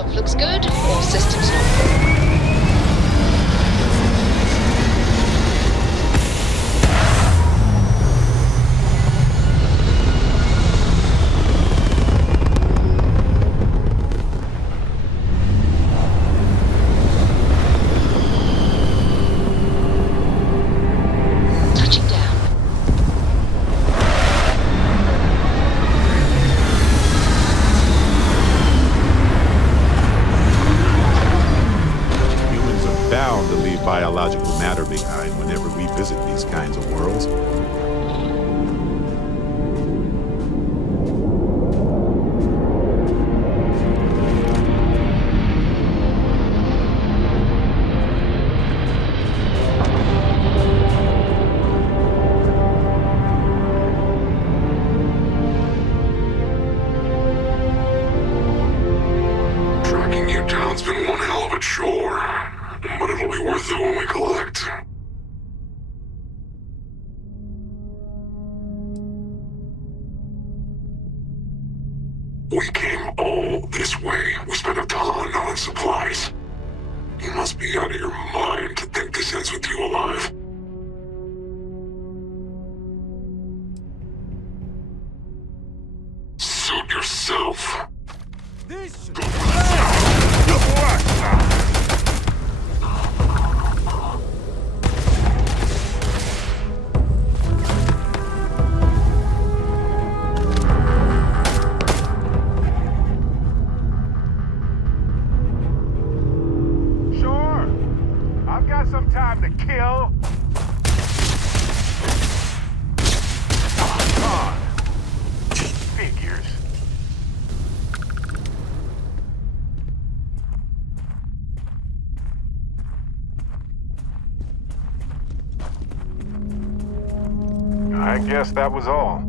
Stuff looks good, or systems not. Biological matter behind whenever we visit these kinds of worlds. Tracking you down's been one hell of a chore. But it'll be worth it when we collect. We came all this way. We spent a ton on supplies. You must be out of your mind to think this ends with you alive. Suit yourself. Go for some time to kill. Come on. Figures. I guess that was all.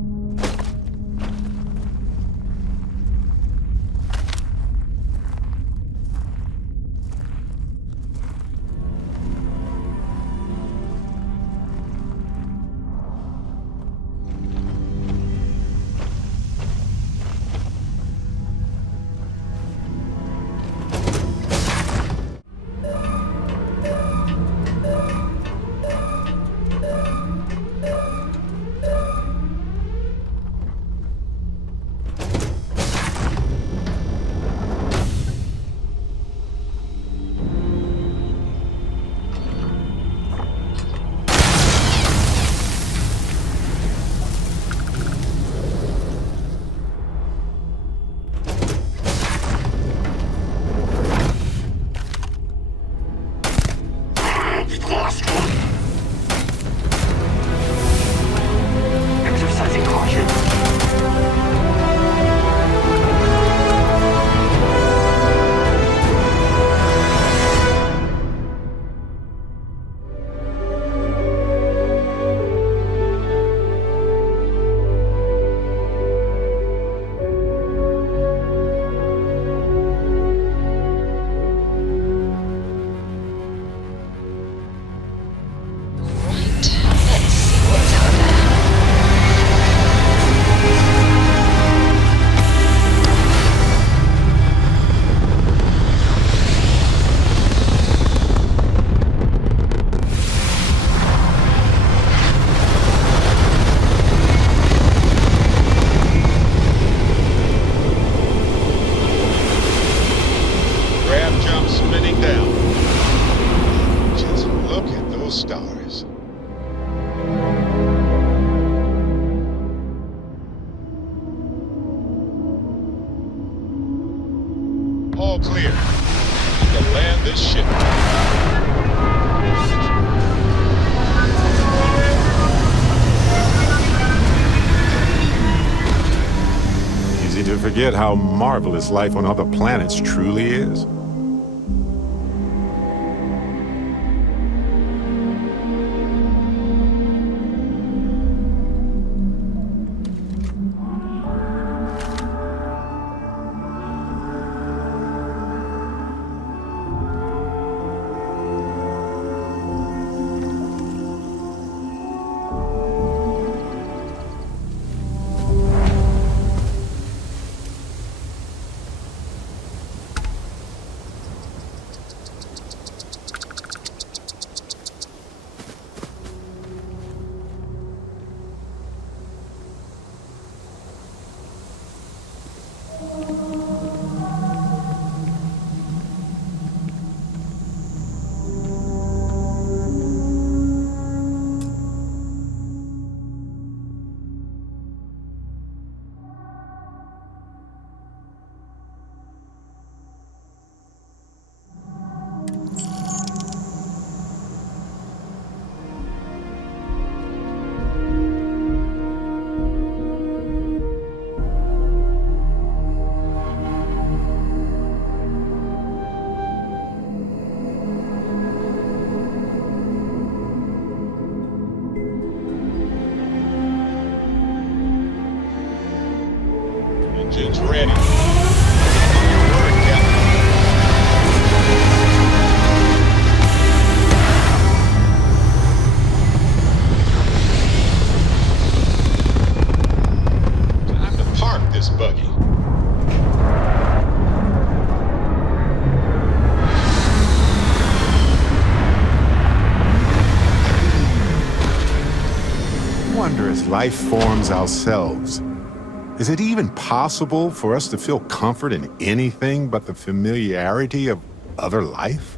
All clear. You can land this ship. Easy to forget how marvelous life on other planets truly is. Engine's ready. On your word, Captain. Time to park this buggy. Wondrous life forms ourselves. Is it even possible for us to feel comfort in anything but the familiarity of other life?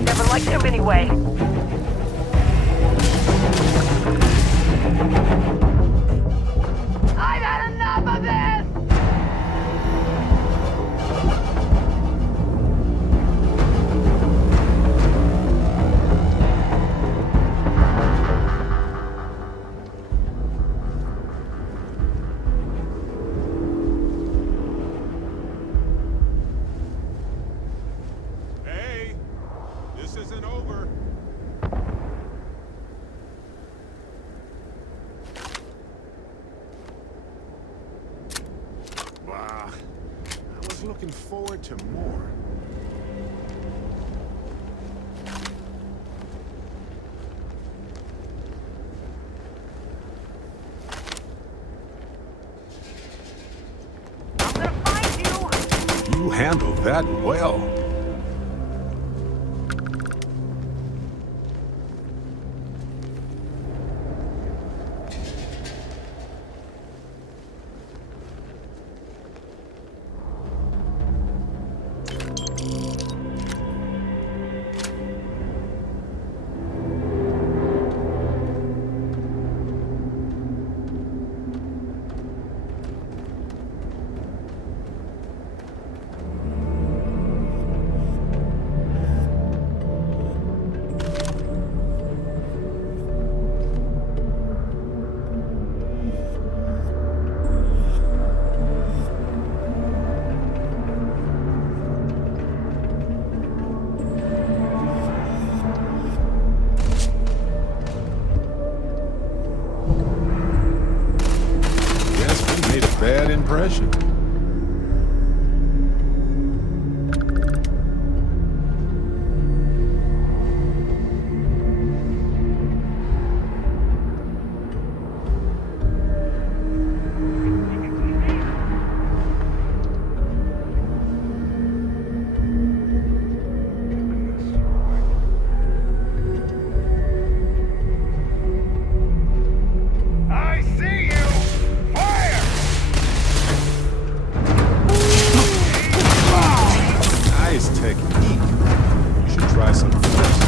Never liked him anyway. I've had enough of this! Hey, this isn't over. Wow, I was looking forward to more. I'm gonna find you! You handled that well. impression. I see you! Fire! Nice technique. You should try some first.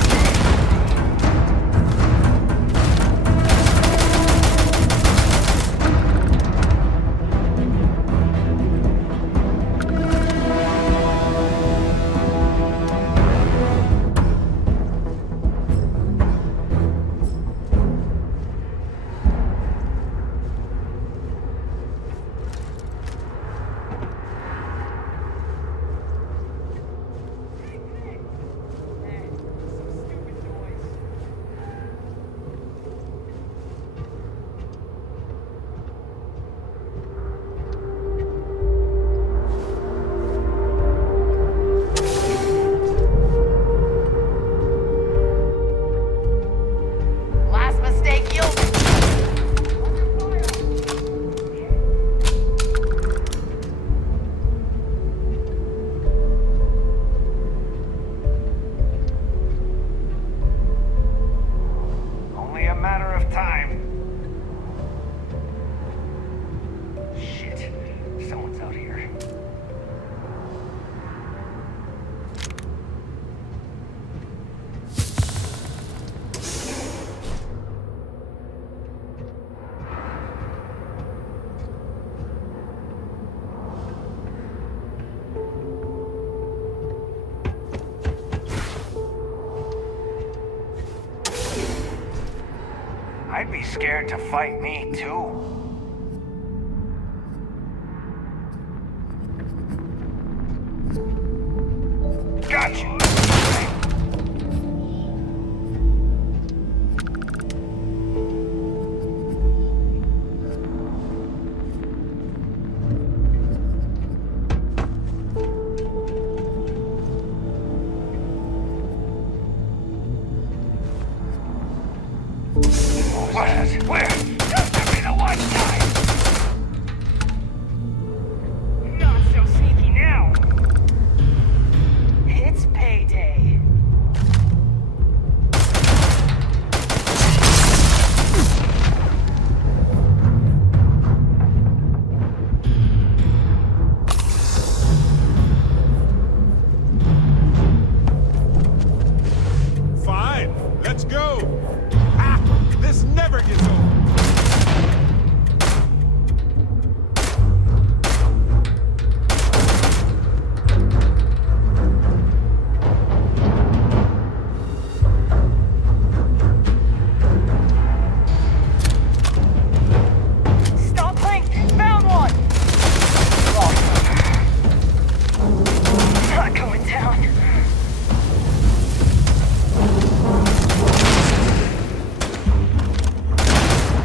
Last mistake you'll... Only a matter of time. Shit. Someone's out here. I'd be scared to fight me, too. Gotcha! Where? Just give me the one time! Not so sneaky now. It's payday. Fine, let's go. Ah, this never gets old. Stop playing! Found one! Not going down.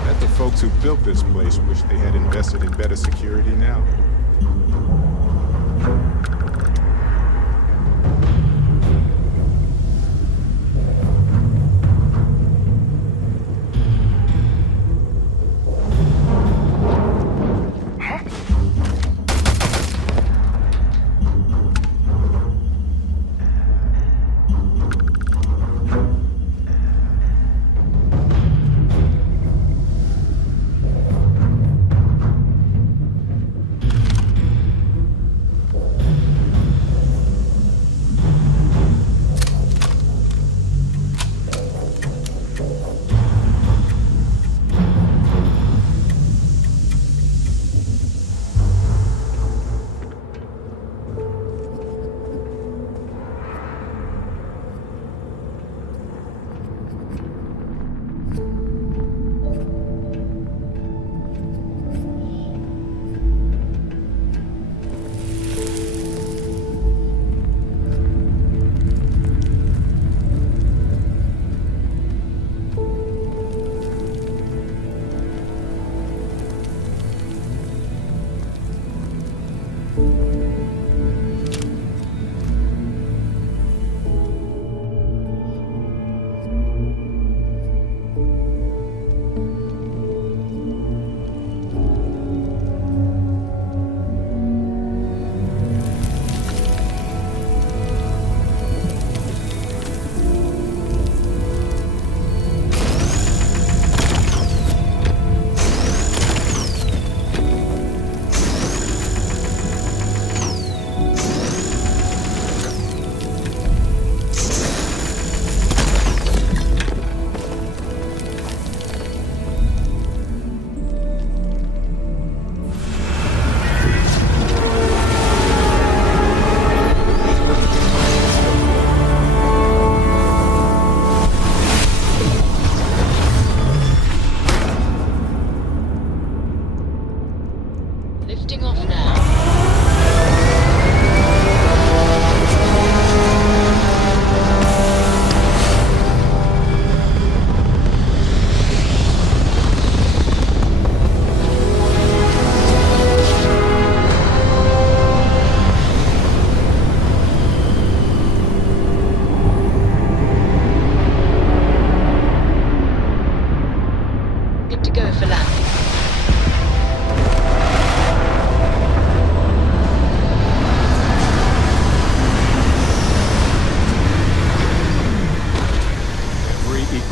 Bet the folks who built this place wish they had invested in better security now.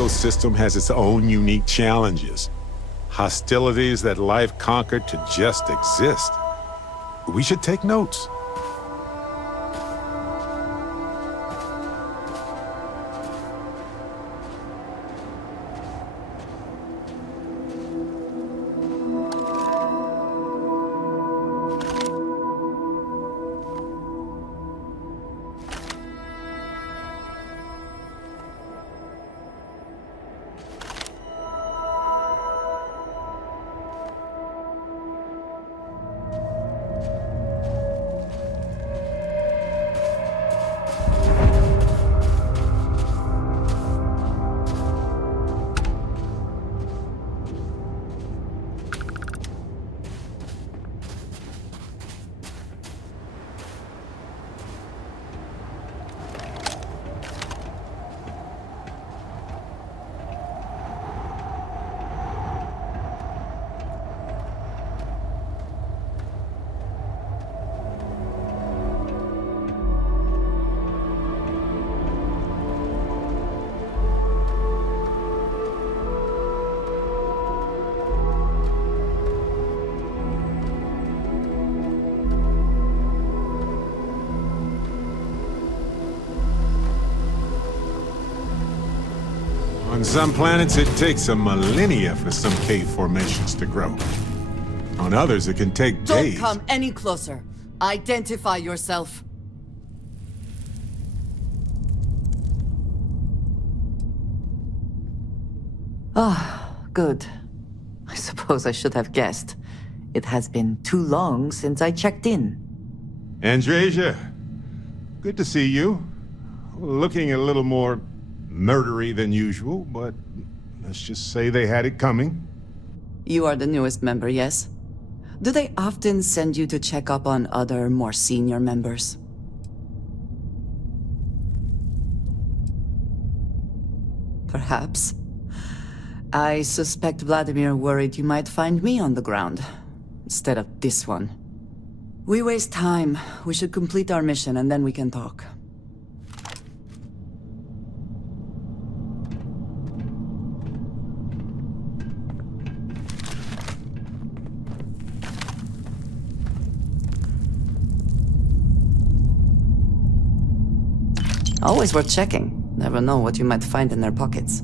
ecosystem has its own unique challenges. Hostilities that life conquered to just exist. We should take notes. On some planets, it takes a millennia for some cave formations to grow. On others, it can take Don't days. come any closer. Identify yourself. Ah, good. I suppose I should have guessed. It has been too long since I checked in. Andreja, good to see you. Looking a little more murdery than usual, but let's just say they had it coming. You are the newest member, yes? Do they often send you to check up on other, more senior members? Perhaps. I suspect Vladimir worried you might find me on the ground, instead of this one. We waste time. We should complete our mission and then we can talk. Always worth checking. Never know what you might find in their pockets.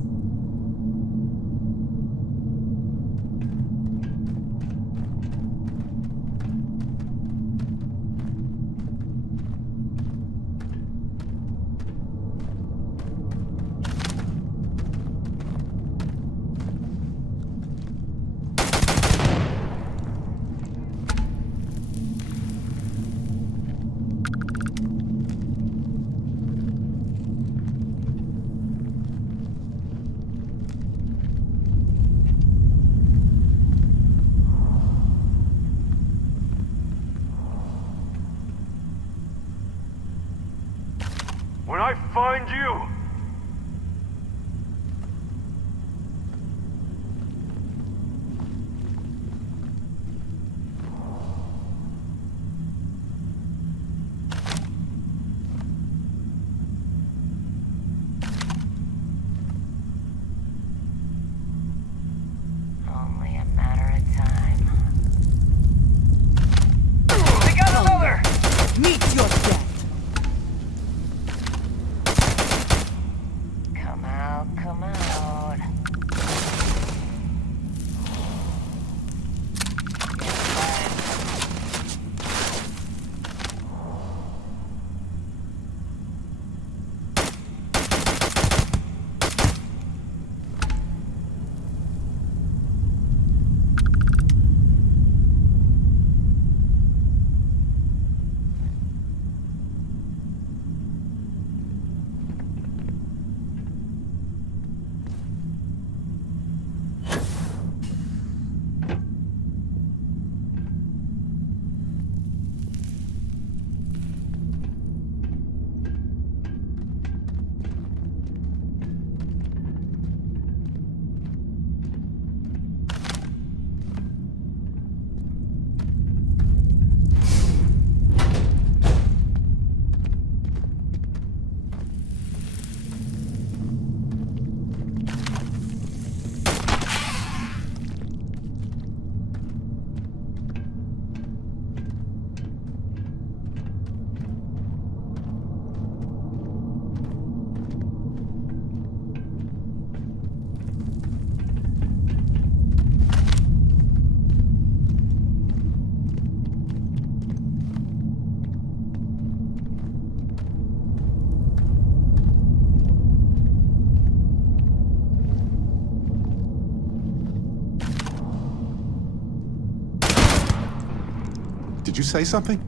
did you say something?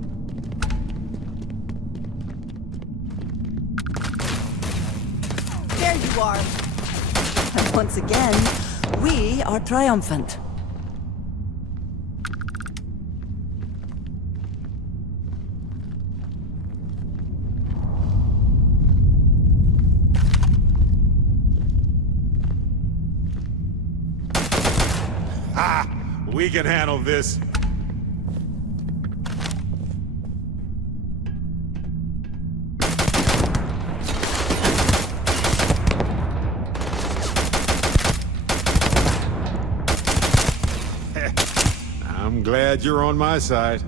There you are. And once again, we are triumphant. We can handle this. I'm glad you're on my side.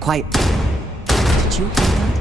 Quiet. Did you hear that?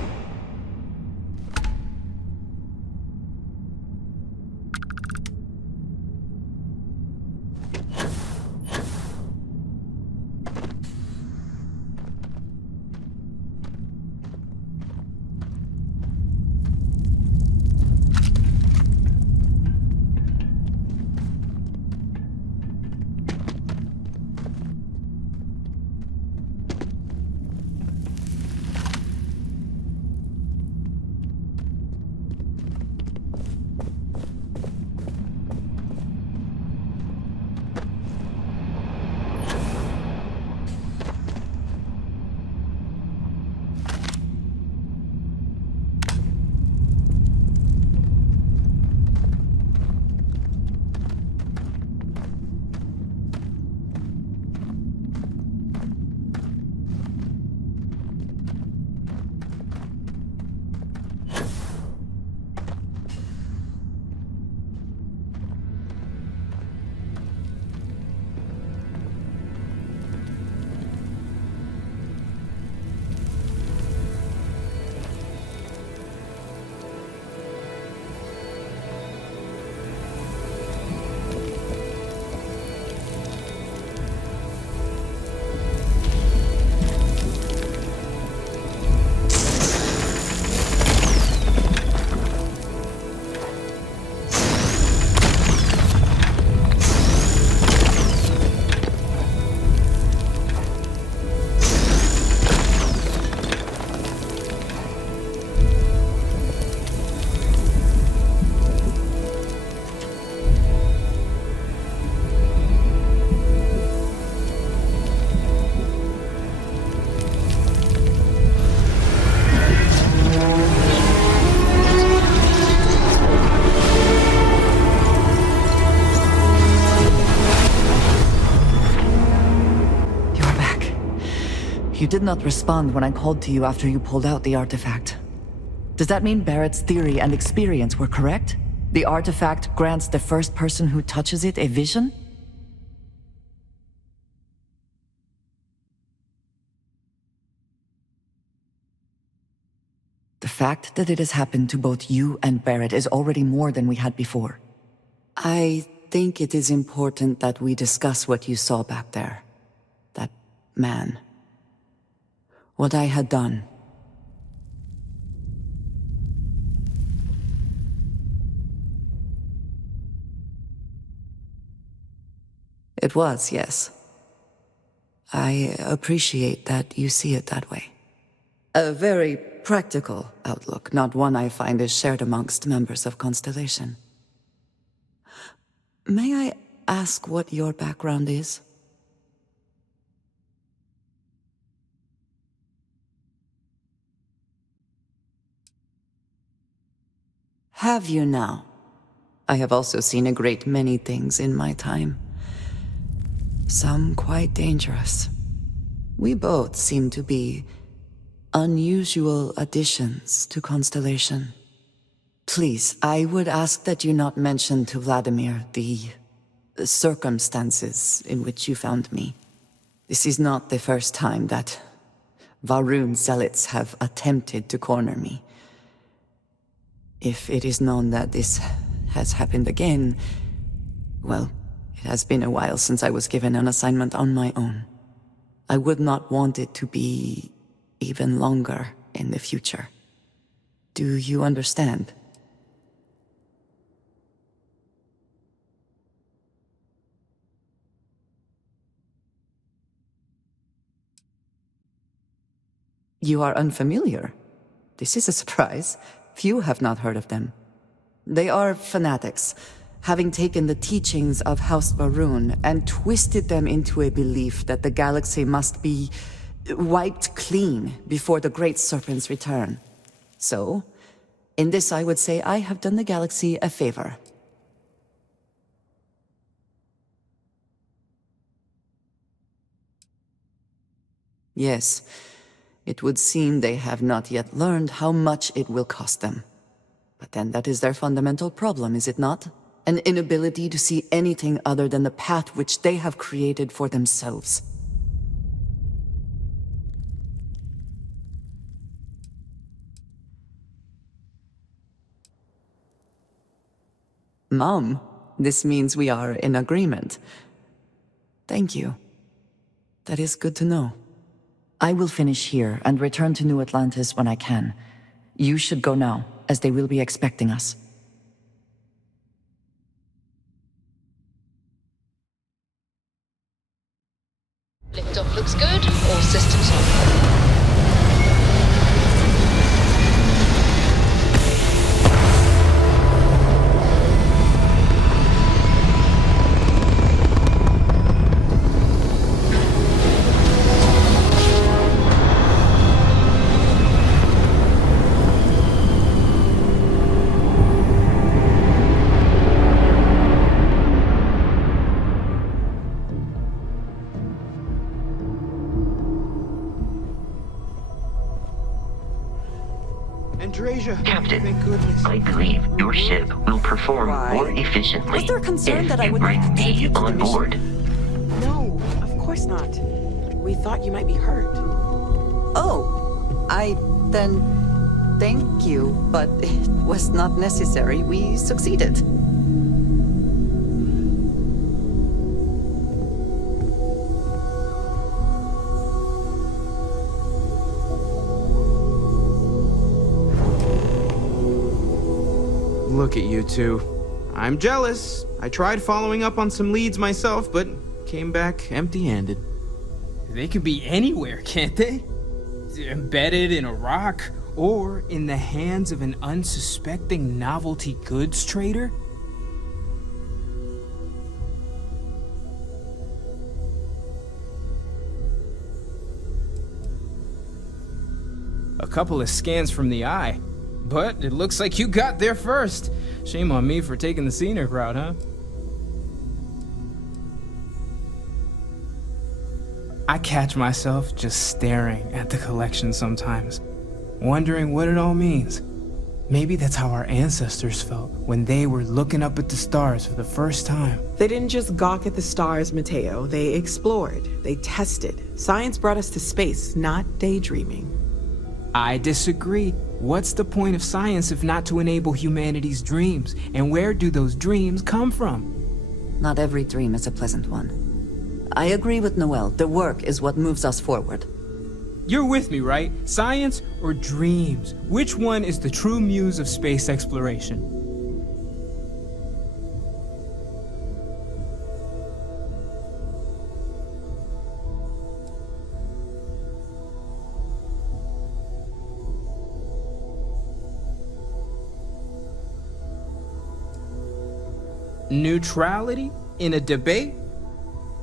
You did not respond when I called to you after you pulled out the artifact. Does that mean Barrett's theory and experience were correct? The artifact grants the first person who touches it a vision? The fact that it has happened to both you and Barrett is already more than we had before. I think it is important that we discuss what you saw back there. That man. What I had done. It was, yes. I appreciate that you see it that way. A very practical outlook, not one I find is shared amongst members of Constellation. May I ask what your background is? Have you now? I have also seen a great many things in my time. Some quite dangerous. We both seem to be unusual additions to Constellation. Please, I would ask that you not mention to Vladimir the circumstances in which you found me. This is not the first time that Varun zealots have attempted to corner me. If it is known that this has happened again, well, it has been a while since I was given an assignment on my own. I would not want it to be even longer in the future. Do you understand? You are unfamiliar. This is a surprise. Few have not heard of them. They are fanatics, having taken the teachings of House Varun and twisted them into a belief that the galaxy must be wiped clean before the Great Serpent's return. So, in this I would say I have done the galaxy a favor. Yes, it would seem they have not yet learned how much it will cost them. But then that is their fundamental problem, is it not? An inability to see anything other than the path which they have created for themselves. Mom, this means we are in agreement. Thank you. That is good to know. I will finish here and return to New Atlantis when I can. You should go now, as they will be expecting us. Liftoff looks good. All systems nominal. Andreja, Captain, thank goodness. I believe your ship will perform Why? more efficiently Was there concern if that I you would bring not me contribute to the on mission? board. No, of course not. We thought you might be hurt. Oh, then thank you, but it was not necessary. We succeeded. Look at you two. I'm jealous. I tried following up on some leads myself, but came back empty-handed. They could be anywhere, can't they? Embedded in a rock, or in the hands of an unsuspecting novelty goods trader? A couple of scans from the eye, but it looks like you got there first. Shame on me for taking the scenic route, huh? I catch myself just staring at the collection sometimes, wondering what it all means. Maybe that's how our ancestors felt when they were looking up at the stars for the first time. They didn't just gawk at the stars, Mateo. They explored. They tested. Science brought us to space, not daydreaming. I disagree. What's the point of science if not to enable humanity's dreams? And where do those dreams come from? Not every dream is a pleasant one. I agree with Noel. The work is what moves us forward. You're with me, right? Science or dreams? Which one is the true muse of space exploration? Neutrality in a debate?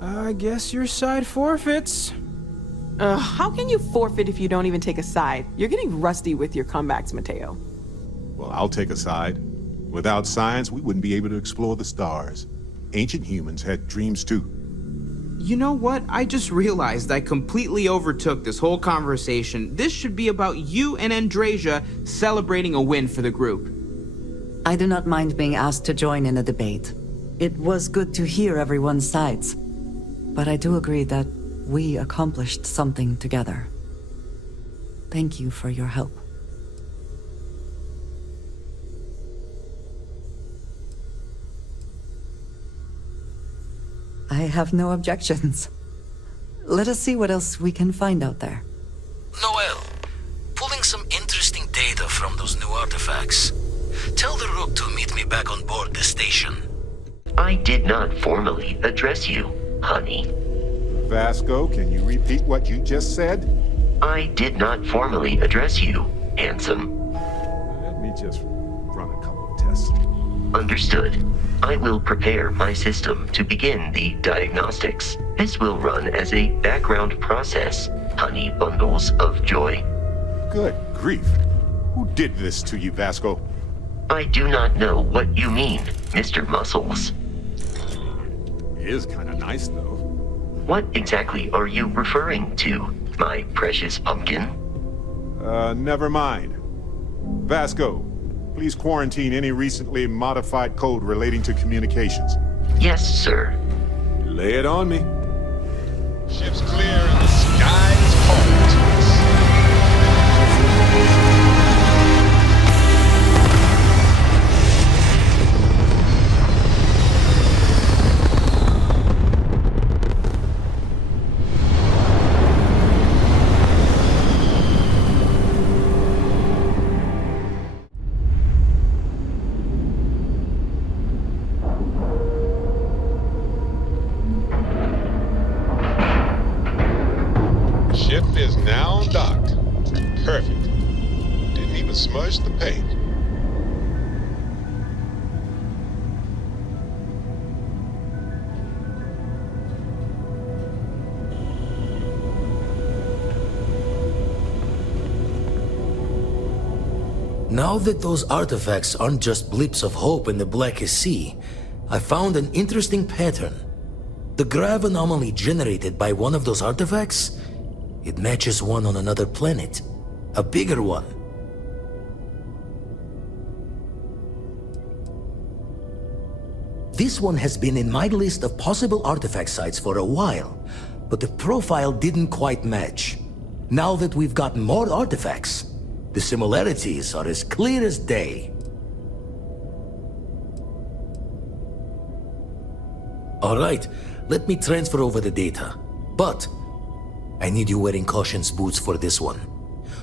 I guess your side forfeits. How can you forfeit if you don't even take a side? You're getting rusty with your comebacks, Mateo. Well, I'll take a side. Without science, we wouldn't be able to explore the stars. Ancient humans had dreams too. You know what? I just realized I completely overtook this whole conversation. This should be about you and Andreja celebrating a win for the group. I do not mind being asked to join in a debate. It was good to hear everyone's sides. But I do agree that we accomplished something together. Thank you for your help. I have no objections. Let us see what else we can find out there. Noel, pulling some interesting data from those new artifacts. Tell the Rook to meet me back on board the station. I did not formally address you, honey. Vasco, can you repeat what you just said? I did not formally address you, handsome. Let me just run a couple of tests. Understood. I will prepare my system to begin the diagnostics. This will run as a background process, honey bundles of joy. Good grief. Who did this to you, Vasco? I do not know what you mean, Mr. Muscles. It is kind of nice, though. What exactly are you referring to, my precious pumpkin? Never mind. Vasco, please quarantine any recently modified code relating to communications. Yes, sir. Lay it on me. Ship's clear and the sky is falling to us. Ship is now docked. Perfect. Didn't even smudge the paint. Now that those artifacts aren't just blips of hope in the blackest sea, I found an interesting pattern. The grav anomaly generated by one of those artifacts, it matches one on another planet. A bigger one. This one has been in my list of possible artifact sites for a while, but the profile didn't quite match. Now that we've got more artifacts, the similarities are as clear as day. All right, let me transfer over the data. But I need you wearing caution's boots for this one.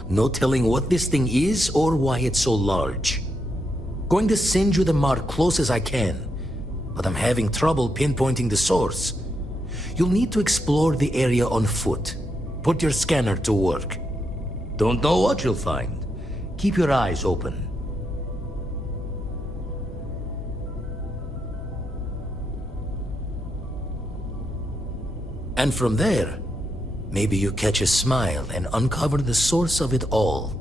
No telling what this thing is or why it's so large. Going to send you the mark close as I can, but I'm having trouble pinpointing the source. You'll need to explore the area on foot. Put your scanner to work. Don't know what you'll find. Keep your eyes open. And from there, maybe you catch a smile and uncover the source of it all.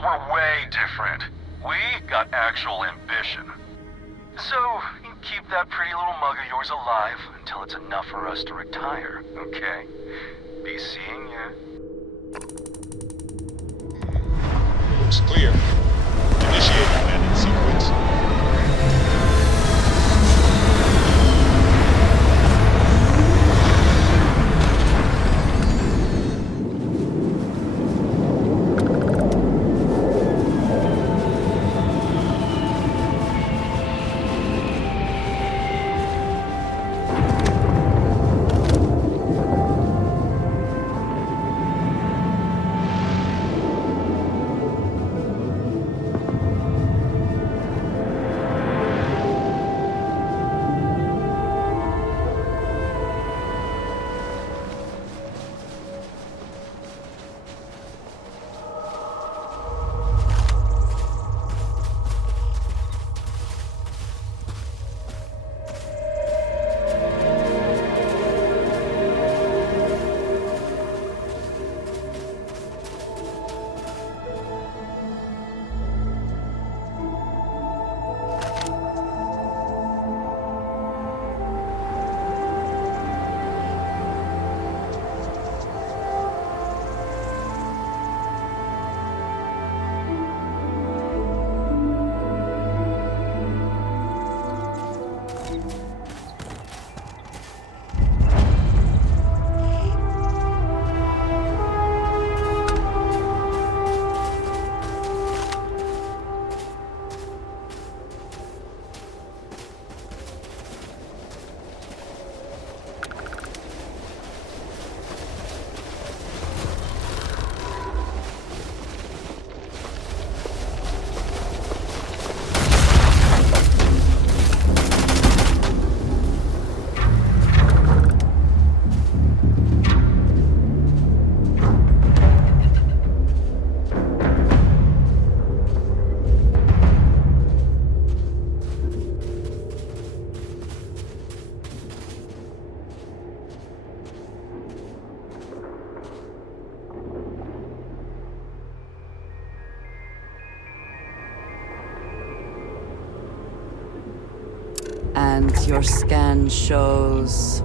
We're way different. We got actual ambition. So, you keep that pretty little mug of yours alive until it's enough for us to retire, okay? be seeing you. Looks clear. Initiate landing sequence. And your scan shows...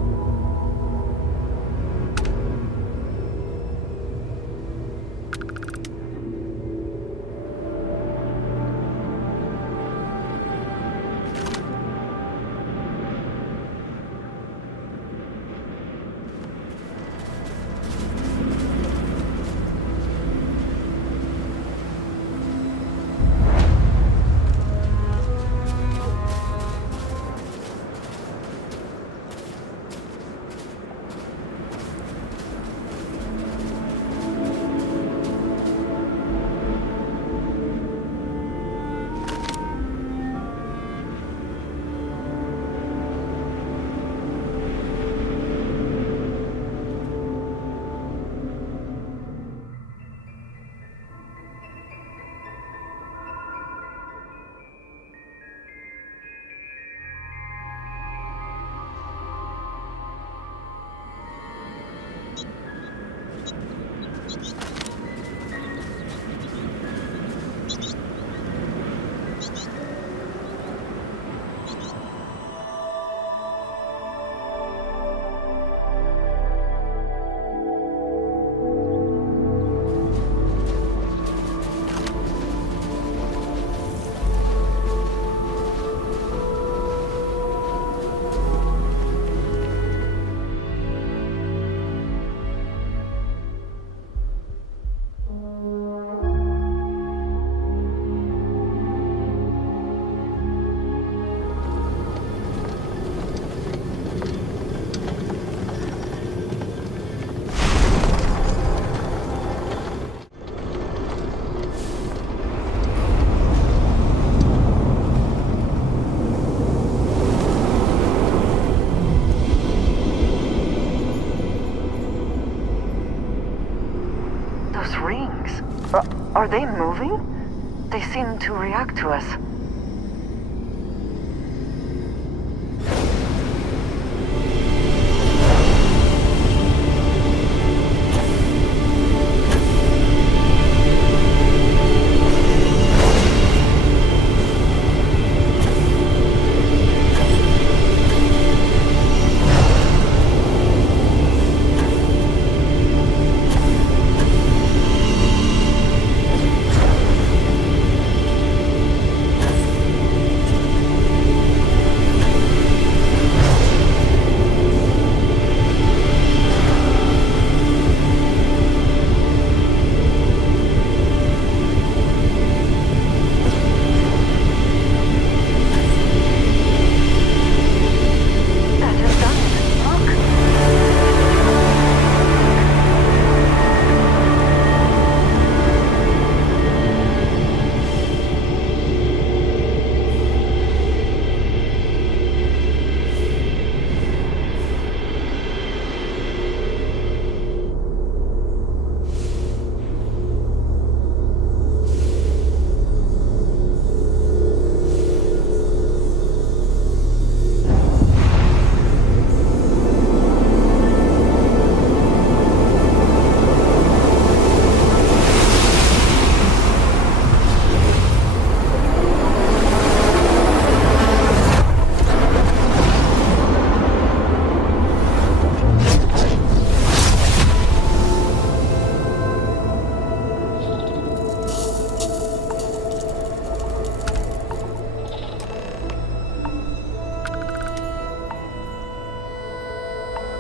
Are they moving? They seem to react to us.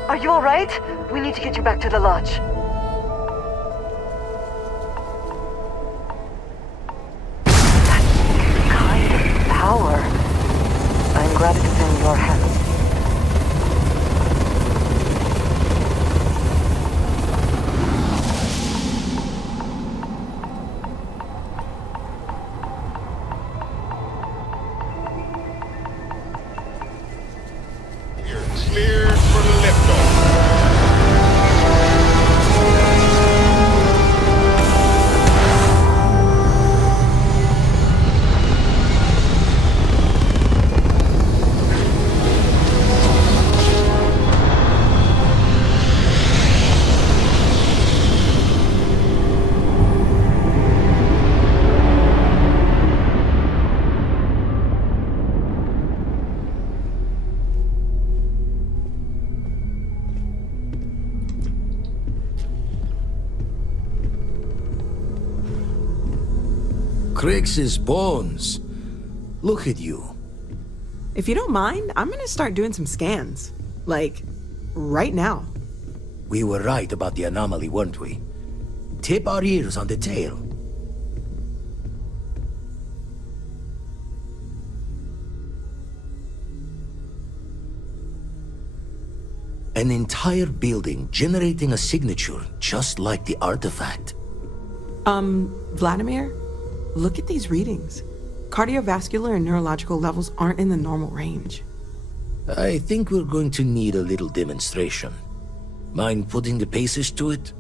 Are you alright? We need to get you back to the lodge. That kind of power. I'm glad it is in your hands. Clear for liftoff. Crix's bones. Look at you. If you don't mind, I'm gonna start doing some scans. Like, right now. We were right about the anomaly, weren't we? Tip our ears on the tail. An entire building generating a signature just like the artifact. Vladimir? Look at these readings. Cardiovascular and neurological levels aren't in the normal range. I think we're going to need a little demonstration. Mind putting the paces to it?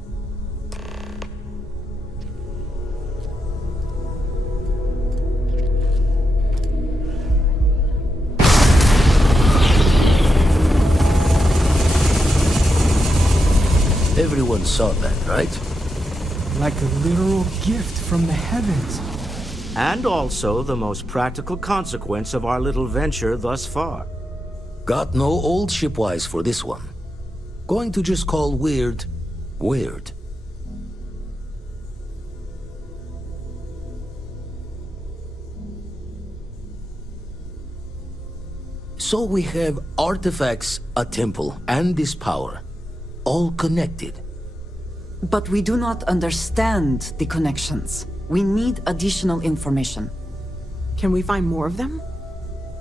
Everyone saw that, right? Like a literal gift from the heavens. And also the most practical consequence of our little venture thus far. Got no old shipwise for this one. Going to just call weird, weird. So we have artifacts, a temple, and this power. All connected. But we do not understand the connections. We need additional information. Can we find more of them?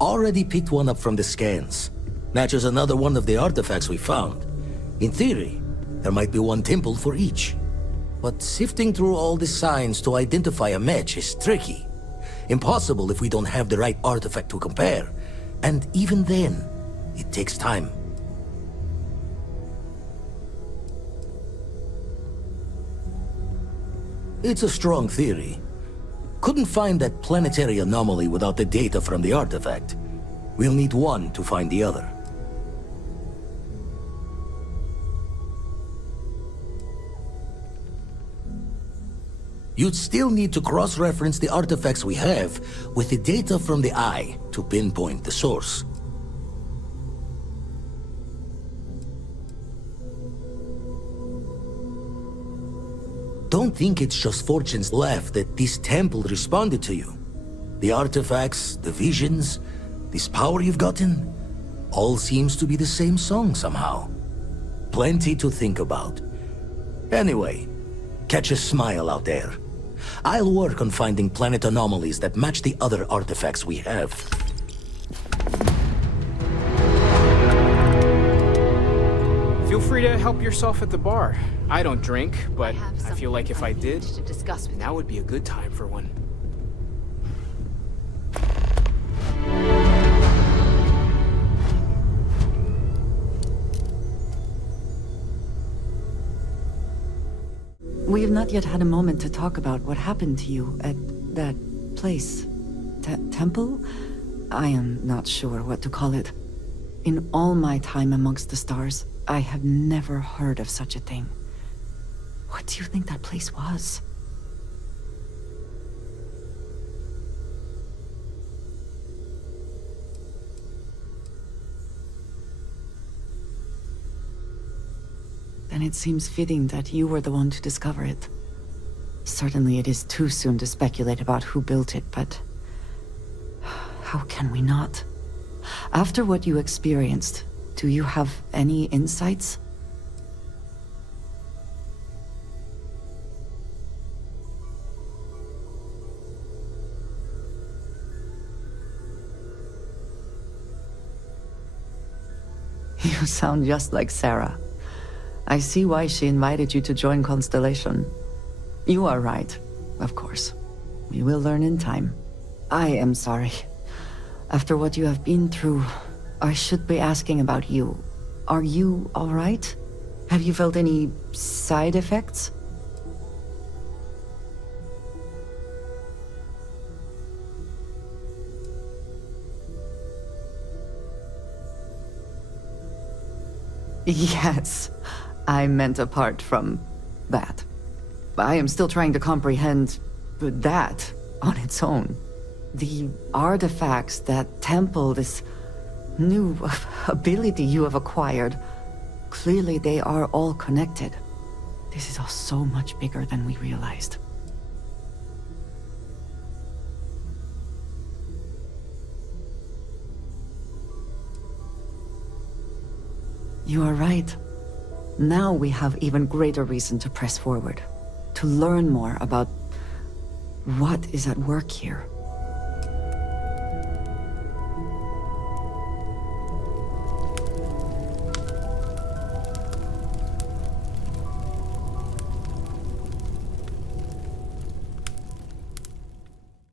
Already picked one up from the scans. Matches another one of the artifacts we found. In theory, there might be one temple for each. But sifting through all the signs to identify a match is tricky. Impossible if we don't have the right artifact to compare. And even then, it takes time. It's a strong theory. Couldn't find that planetary anomaly without the data from the artifact. We'll need one to find the other. You'd still need to cross-reference the artifacts we have with the data from the eye to pinpoint the source. Don't think it's just fortune's left that this temple responded to you. The artifacts, the visions, this power you've gotten, all seems to be the same song somehow. Plenty to think about. Anyway, catch a smile out there. I'll work on finding planet anomalies that match the other artifacts we have. Feel free to help yourself at the bar. I don't drink, but I feel like if I did, now would be a good time for one. We have not yet had a moment to talk about what happened to you at that place. Temple? I am not sure what to call it. In all my time amongst the stars, I have never heard of such a thing. What do you think that place was? Then it seems fitting that you were the one to discover it. Certainly it is too soon to speculate about who built it, but how can we not? After what you experienced, Do you have any insights? You sound just like Sarah. I see why she invited you to join Constellation. You are right, of course. We will learn in time. I am sorry. After what you have been through, I should be asking about you. Are you all right? Have you felt any side effects? Yes, I meant apart from that. I am still trying to comprehend that on its own. The artifacts that temple this new ability you have acquired, clearly they are all connected. This is all so much bigger than we realized. You are right. Now we have even greater reason to press forward, to learn more about what is at work here.